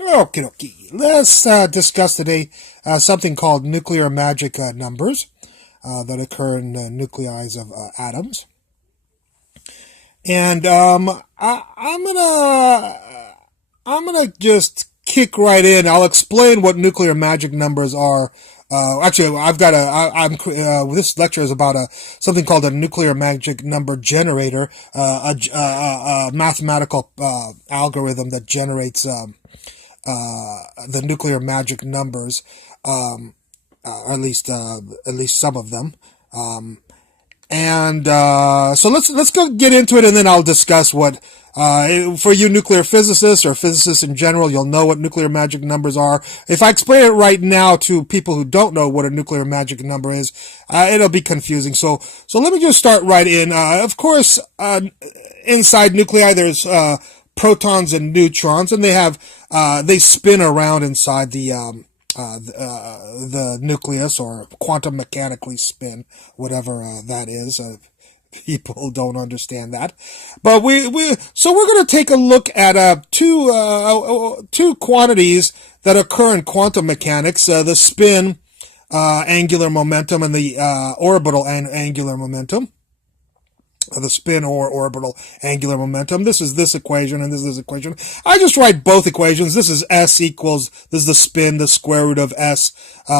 Okay, okay. Let's discuss today something called nuclear magic numbers that occur in nuclei of atoms. And I'm gonna just kick right in. I'll explain what nuclear magic numbers are. Actually, I've got this lecture is about something called a nuclear magic number generator, a mathematical algorithm that generates the nuclear magic numbers, or at least some of them. And so let's go get into it, and then I'll discuss what. For you nuclear physicists or physicists in general, you'll know what nuclear magic numbers are. If I explain it right now to people who don't know what a nuclear magic number is, it'll be confusing. So let me just start right in. Of course, inside nuclei, there's protons and neutrons, and they spin around inside the nucleus, or quantum mechanically spin, whatever that is. People don't understand that, but so we're going to take a look at two quantities that occur in quantum mechanics: the spin angular momentum and the orbital angular momentum. The spin or orbital angular momentum. This is this equation, and this is this equation. I just write both equations. This is this is the spin, the square root of S,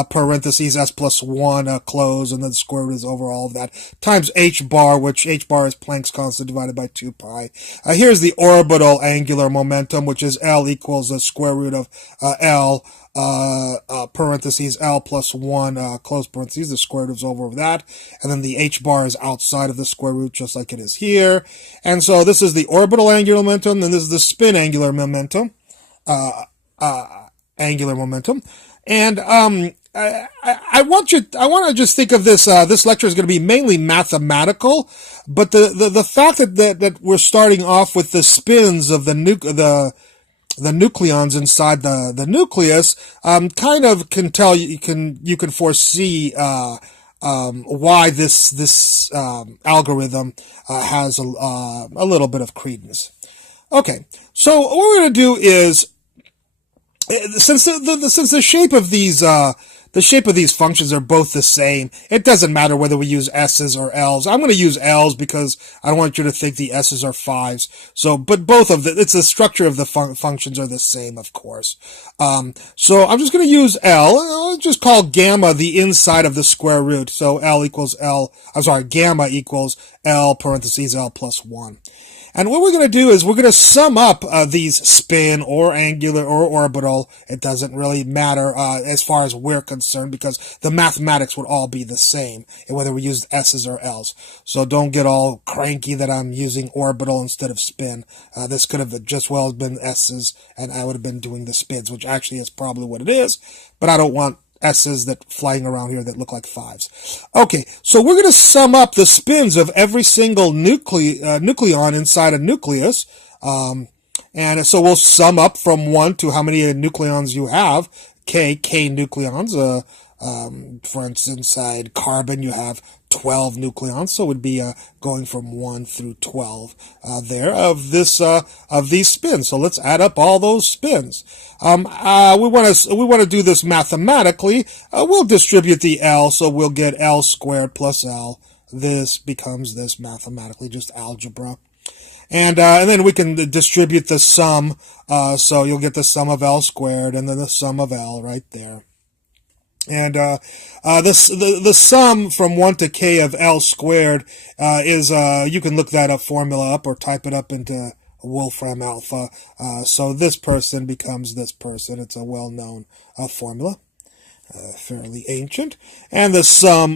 parentheses, S plus 1, close, and then the square root is over all of that, times H bar, which H bar is Planck's constant divided by 2 pi. Here's the orbital angular momentum, which is L equals the square root of L, parentheses, L plus 1, close parentheses, the square root is over that, and then the H bar is outside of the square root, just like it is here. And so this is the orbital angular momentum, and this is the spin angular momentum, And I want to just think of this. This lecture is going to be mainly mathematical, but the fact that we're starting off with the spins of the nucleons inside the nucleus, kind of can tell you can foresee why this algorithm has a little bit of credence. Okay, so what we're going to do is, since the shape of these functions are both the same, it doesn't matter whether we use S's or L's. I'm going to use L's because I don't want you to think the S's are 5s. So, but both of it's the structure of the functions are the same, of course. So I'm just going to use L. I'll just call gamma the inside of the square root. So gamma equals L parentheses L plus 1. And what we're going to do is we're going to sum up these spin or angular or orbital. It doesn't really matter as far as we're concerned, because the mathematics would all be the same, whether we use S's or L's. So don't get all cranky that I'm using orbital instead of spin. This could have just well been S's, and I would have been doing the spins, which actually is probably what it is, but I don't want S's that flying around here that look like 5s. Okay, so we're going to sum up the spins of every single nucleon inside a nucleus. And so we'll sum up from 1 to how many nucleons you have. K nucleons. For instance, inside carbon, you have 12 nucleons, so it would be going from 1 through 12 there of these spins. So let's add up all those spins. We want to do this mathematically. We'll distribute the L, so we'll get L squared plus L. This becomes this mathematically, just algebra. And then we can distribute the sum. So you'll get the sum of L squared and then the sum of L right there. And the sum from 1 to k of L squared is you can look that formula up or type it up into Wolfram alpha. So this person becomes this person. It's a well-known formula, fairly ancient. And the sum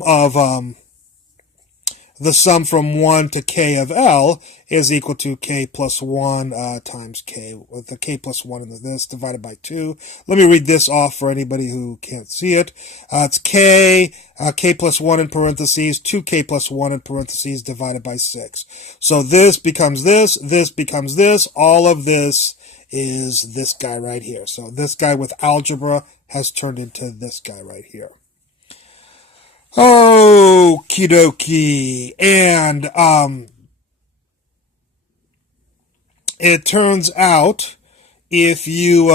from 1 to k of L is equal to k plus 1 times k, with the k plus 1 in this divided by 2. Let me read this off for anybody who can't see it. It's k plus 1 in parentheses, 2k plus 1 in parentheses divided by 6. So this becomes this becomes this. All of this is this guy right here. So this guy with algebra has turned into this guy right here. Okie dokie. And it turns out if you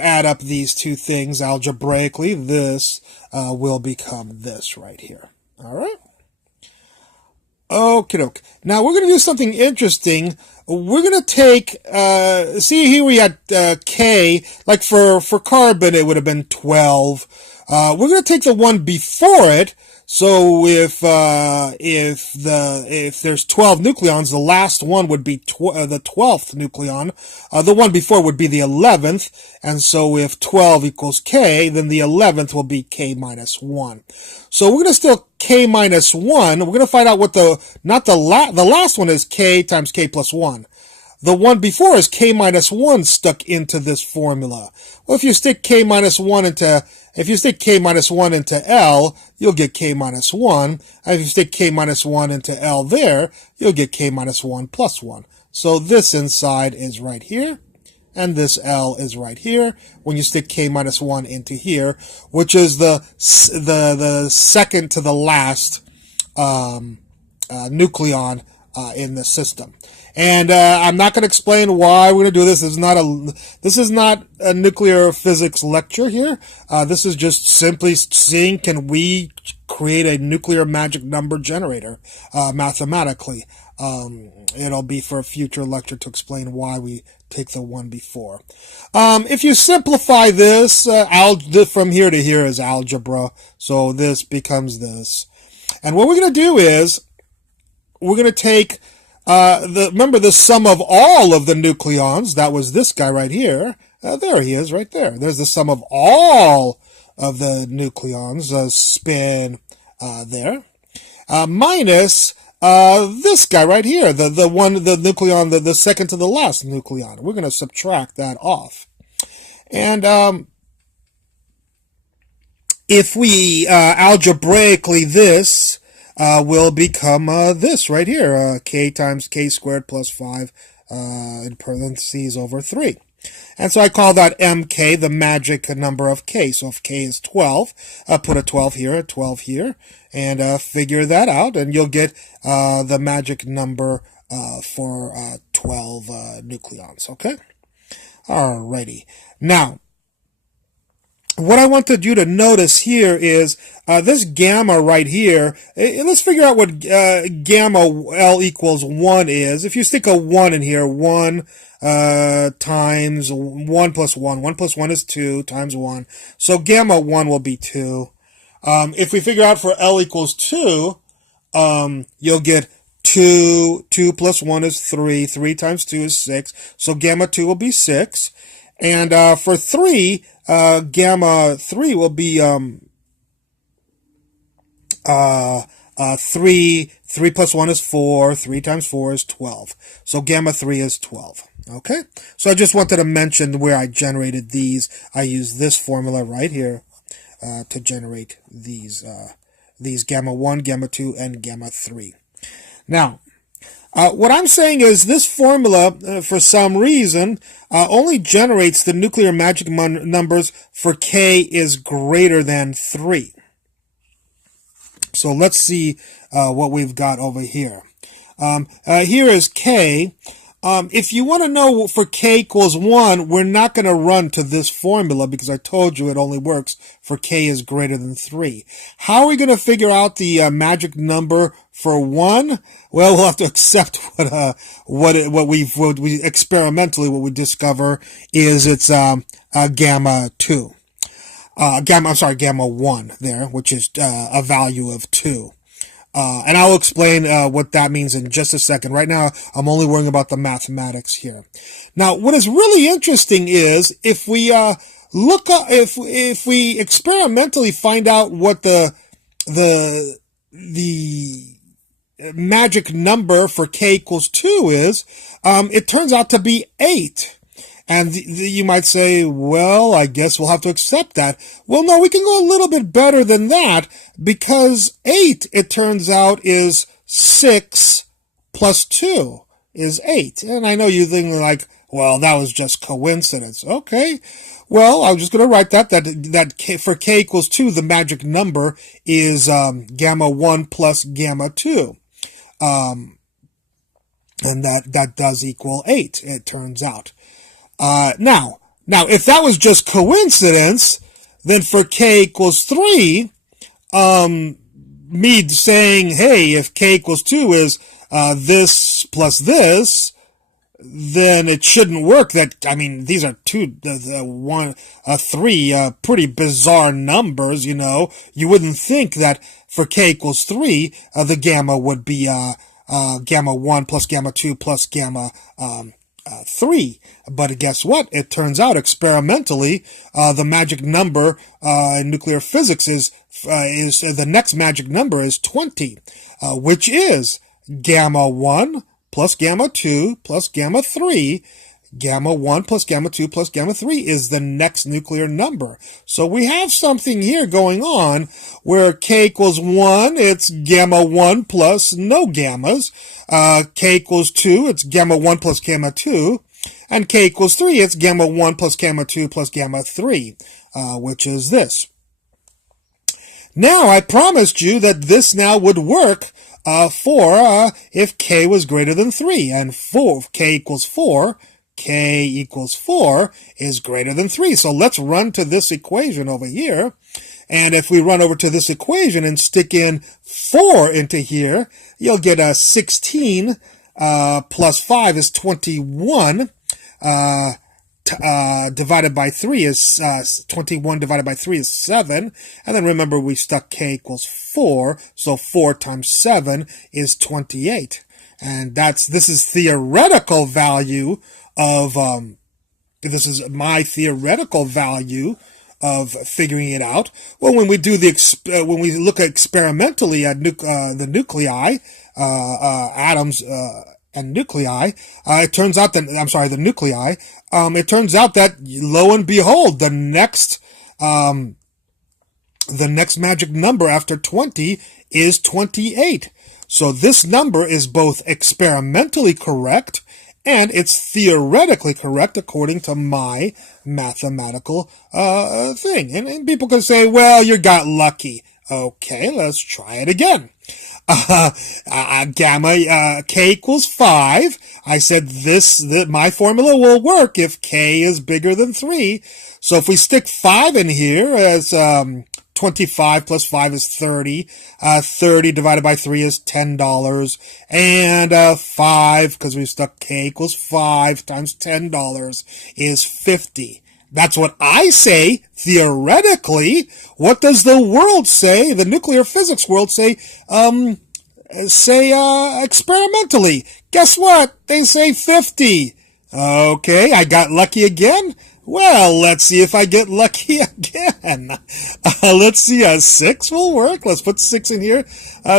add up these two things algebraically, this will become this right here. All right. Okie doke. Now we're going to do something interesting. We're going to take, see here we had K, like for carbon it would have been 12. We're going to take the one before it. So if there's 12 nucleons, the last one would be the 12th nucleon. The one before would be the 11th. And so if 12 equals K, then the 11th will be K minus 1. So we're going to still K minus 1. We're going to find out what the last one is K times K plus 1. The one before is K minus 1 stuck into this formula. Well, if you stick K minus 1 into L, you'll get K minus 1. And if you stick K minus 1 into L there, you'll get K minus 1 plus 1. So this inside is right here, and this L is right here when you stick K minus 1 into here, which is the second to the last nucleon in the system. And I'm not going to explain why we're going to do this. This is not a nuclear physics lecture here. This is just simply seeing, can we create a nuclear magic number generator mathematically. It'll be for a future lecture to explain why we take the one before. If you simplify this, from here to here is algebra. So this becomes this. And what we're going to do is we're going to take remember the sum of all of the nucleons. That was this guy right here. There he is right there. There's the sum of all of the nucleons, spin there, minus this guy right here, the nucleon, the second to the last nucleon. We're going to subtract that off. And if we algebraically this will become this right here, K times K squared plus 5 in parentheses over 3. And so I call that MK, the magic number of K. So if K is 12, put a 12 here, a 12 here, and figure that out, and you'll get the magic number for 12 nucleons, okay? Alrighty. Now, what I wanted you to notice here is this gamma right here. Let's figure out what gamma L equals 1 is. If you stick a 1 in here, 1 times 1 plus 1. 1 plus 1 is 2 times 1. So gamma 1 will be 2. If we figure out for L equals 2, you'll get 2 plus 1 is 3. 3 times 2 is 6. So gamma 2 will be 6. And for 3, gamma 3 will be 3 plus 1 is 4, 3 times 4 is 12. So gamma 3 is 12. Okay? So I just wanted to mention where I generated these. I used this formula right here to generate these gamma 1, gamma 2, and gamma 3. Now, what I'm saying is this formula, for some reason, only generates the nuclear magic numbers for K is greater than 3. So let's see what we've got over here. Here is K. If you want to know for K equals 1, we're not going to run to this formula because I told you it only works for K is greater than 3. How are we going to figure out the magic number for 1? Well, we'll have to accept what we experimentally what we discover is it's gamma 2. Gamma 1 there, which is a value of 2. And I'll explain what that means in just a second. Right now, I'm only worrying about the mathematics here. Now, what is really interesting is if we if we experimentally find out what the magic number for K equals 2 is, it turns out to be 8. And you might say, well, I guess we'll have to accept that. Well, no, we can go a little bit better than that because 8, it turns out, is 6 plus 2 is 8. And I know you're thinking like, well, that was just coincidence. Okay. Well, I'm just going to write that K, for K equals 2, the magic number is gamma 1 plus gamma 2. And that does equal 8, it turns out. Now, if that was just coincidence, then for k equals 3, me saying, hey, if k equals 2 is this plus this, then it shouldn't work. These are three pretty bizarre numbers, you know. You wouldn't think that for k equals 3, the gamma would be gamma 1 plus gamma 2 plus gamma 3. But guess what? It turns out experimentally, the magic number in nuclear physics is the next magic number is 20, which is gamma 1 plus gamma 2 plus gamma 3. Gamma 1 plus gamma 2 plus gamma 3 is the next nuclear number. So we have something here going on where k equals 1, it's gamma 1 plus no gammas. K equals 2, it's gamma 1 plus gamma 2. And k equals 3, it's gamma 1 plus gamma 2 plus gamma 3, which is this. Now, I promised you that this now would work for if k was greater than 3. And k equals 4, k equals 4 is greater than 3. So let's run to this equation over here. And if we run over to this equation and stick in 4 into here, you'll get a 16 plus 5 is 21. Divided by 3 is 21 divided by 3 is 7. And then remember we stuck k equals 4. So 4 times 7 is 28. And this is theoretical value of, this is my theoretical value of figuring it out. Well, when we do when we look experimentally at the nuclei, atoms, and nuclei, it turns out that, the nuclei, it turns out that, lo and behold, the next magic number after 20 is 28. So this number is both experimentally correct and it's theoretically correct according to my mathematical thing. And people can say, well, you got lucky. Okay, let's try it again. K equals 5. I said my formula will work if k is bigger than 3. So if we stick 5 in here as 25 plus 5 is 30. 30 divided by 3 is $10. And 5, because we stuck k equals 5 times $10 is 50. That's what I say, theoretically. What does the world say, the nuclear physics world say experimentally? Guess what? They say 50. Okay, I got lucky again? Well, let's see if I get lucky again. Let's see, 6 will work. Let's put 6 in here.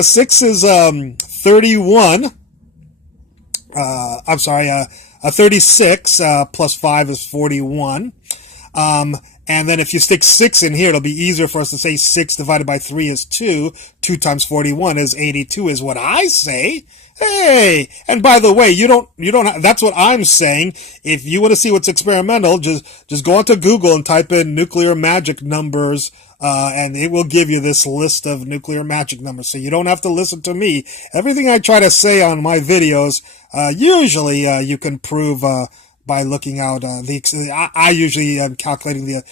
6 is 31. 36 plus 5 is 41. And then if you stick 6 in here, it'll be easier for us to say 6 divided by 3 is 2. 2 times 41 is 82 is what I say. Hey, and by the way, you don't that's what I'm saying. If you want to see what's experimental, just go onto Google and type in nuclear magic numbers, and it will give you this list of nuclear magic numbers. So you don't have to listen to me. Everything I try to say on my videos, usually, you can prove, by looking out, I usually am calculating the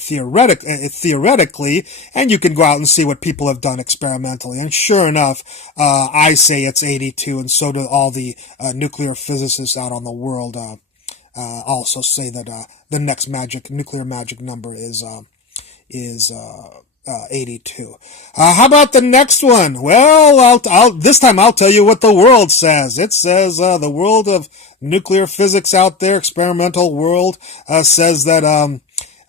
theoretically, and you can go out and see what people have done experimentally. And sure enough, I say it's 82, and so do all the nuclear physicists out on the world. Also say that the next nuclear magic number is 82. How about the next one? Well, this time I'll tell you what the world says. It says, the world of nuclear physics out there, experimental world, says that,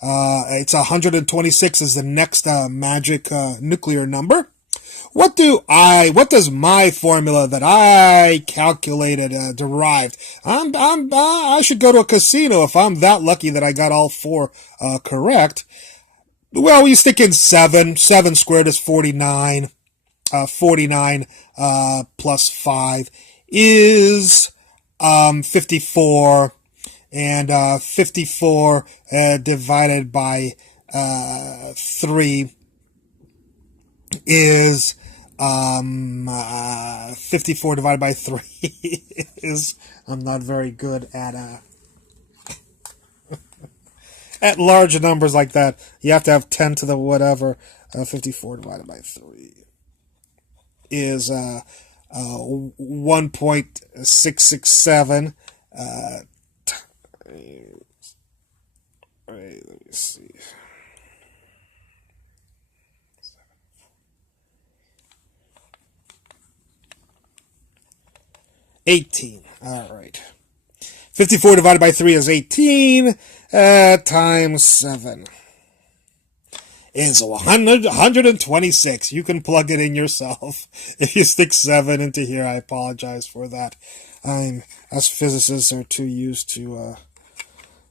it's 126 is the next, magic, nuclear number. What does my formula that I calculated, derived? I should go to a casino if I'm that lucky that I got all 4, correct. Well, you stick in 7. 7 squared is 49. 49, plus 5 is, 54. And, 54, divided by, 3 is, 54 divided by 3 is, I'm not very good at large numbers like that. You have to have 10 to the whatever. 54 divided by 3 is 1.667. Let me see. 18. All right. 54 divided by 3 is 18. Times 7 is 126. You can plug it in yourself. If you stick 7 into here, I apologize for that. Us physicists are too used to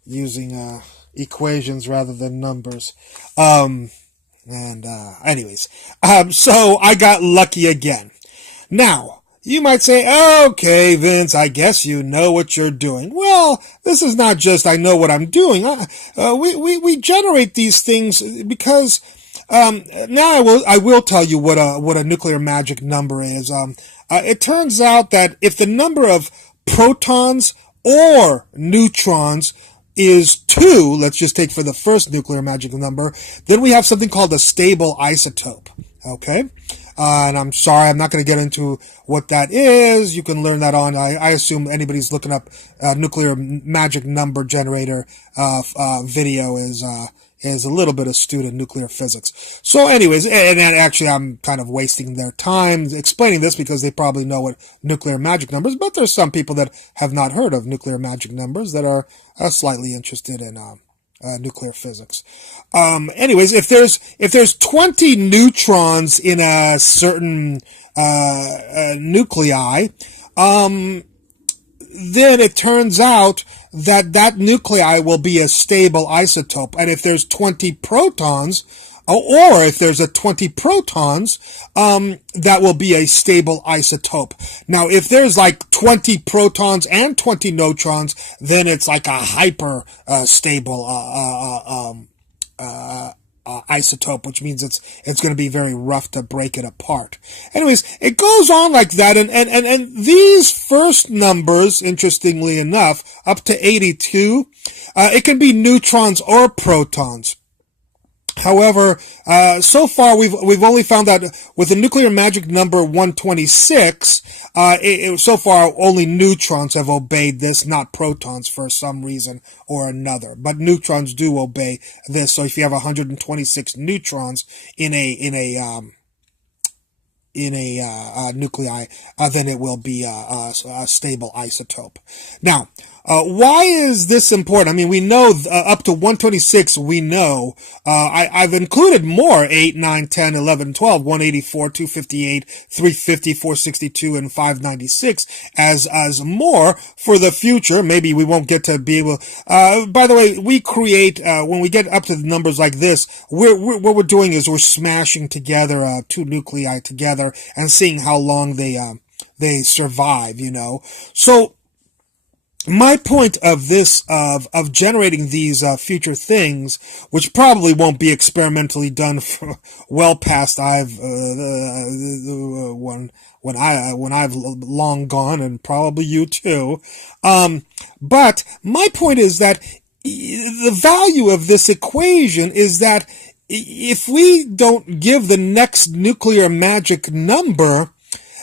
using equations rather than numbers. Anyways, so I got lucky again. Now, you might say, okay, Vince, I guess you know what you're doing. Well, this is not just I know what I'm doing. We generate these things because now I will tell you what a nuclear magic number is. It turns out that if the number of protons or neutrons is 2, let's just take for the first nuclear magic number, then we have something called a stable isotope. Okay? And I'm sorry, I'm not going to get into what that is. You can learn that on, I assume anybody's looking up nuclear magic number generator video is a little bit astute in nuclear physics. So anyways, and actually I'm kind of wasting their time explaining this because they probably know what nuclear magic numbers, but there's some people that have not heard of nuclear magic numbers that are slightly interested in nuclear physics. Anyways, if there's 20 neutrons in a certain nuclei, then it turns out that nuclei will be a stable isotope. And if there's 20 protons, or if there's 20 protons, that will be a stable isotope. Now, if there's like 20 protons and 20 neutrons, then it's like a hyper stable isotope, which means it's going to be very rough to break it apart. Anyways, it goes on like that, and these first numbers, interestingly enough, up to 82, it can be neutrons or protons. However, so far we've only found that with the nuclear magic number 126, so far only neutrons have obeyed this, not protons for some reason or another. But neutrons do obey this. So if you have 126 neutrons in a nuclei, then it will be a stable isotope. Now, why is this important? I mean, we know up to 126, we know. I've included more, 8, 9, 10, 11, 12, 184, 258, 350, 462, and 596 as more for the future. Maybe we won't get to be able, by the way, we create, when we get up to the numbers like this, what we're doing is we're smashing together, 2 nuclei together and seeing how long they survive, you know. So, my point of this, of generating these future things, which probably won't be experimentally done for well past when I've long gone, and probably you too. But my point is that the value of this equation is that if we don't give the next nuclear magic number,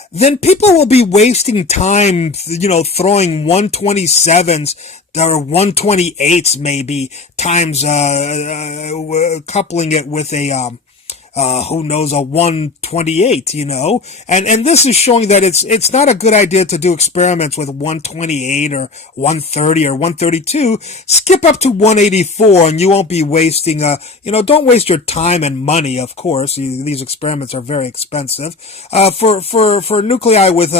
then people will be wasting time, you know, throwing 127s or 128s maybe times, coupling it with a, who knows, a 128, you know, and this is showing that it's not a good idea to do experiments with 128 or 130 or 132. Skip up to 184 and you won't be wasting, you know, don't waste your time and money, of course. These experiments are very expensive. For nuclei with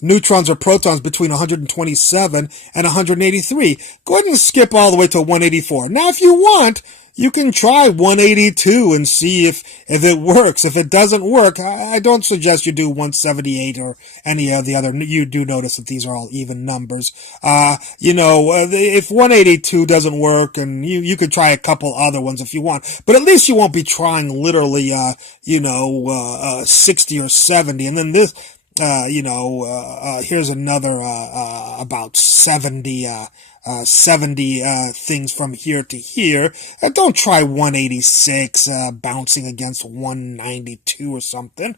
neutrons or protons between 127 and 183. Go ahead and skip all the way to 184. Now, if you want, you can try 182 and see if it works. If it doesn't work, I don't suggest you do 178 or any of the other. You do notice that these are all even numbers. If 182 doesn't work, and you could try a couple other ones if you want, but at least you won't be trying literally, 60 or 70, and then this. Here's another about 70 things from here to here. Don't try 186 bouncing against 192 or something.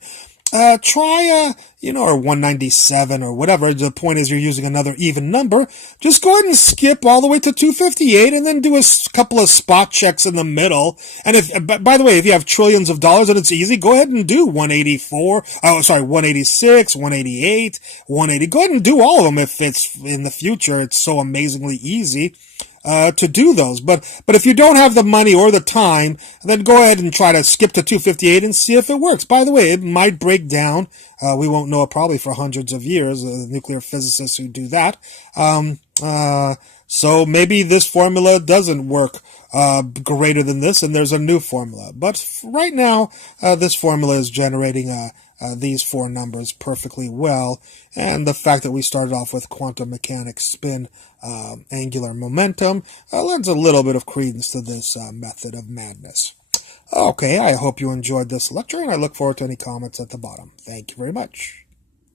Try, or 197 or whatever. The point is you're using another even number. Just go ahead and skip all the way to 258 and then do a couple of spot checks in the middle. And by the way, if you have trillions of dollars and it's easy, go ahead and do 186, 188, 180. Go ahead and do all of them if it's in the future. It's so amazingly easy to do those. But if you don't have the money or the time, then go ahead and try to skip to 258 and see if it works. By the way, it might break down. We won't know it probably for hundreds of years, the nuclear physicists who do that. So maybe this formula doesn't work greater than this, and there's a new formula. But right now, this formula is generating these four numbers perfectly well, and the fact that we started off with quantum mechanics spin angular momentum lends a little bit of credence to this method of madness. Okay, I hope you enjoyed this lecture, and I look forward to any comments at the bottom. Thank you very much.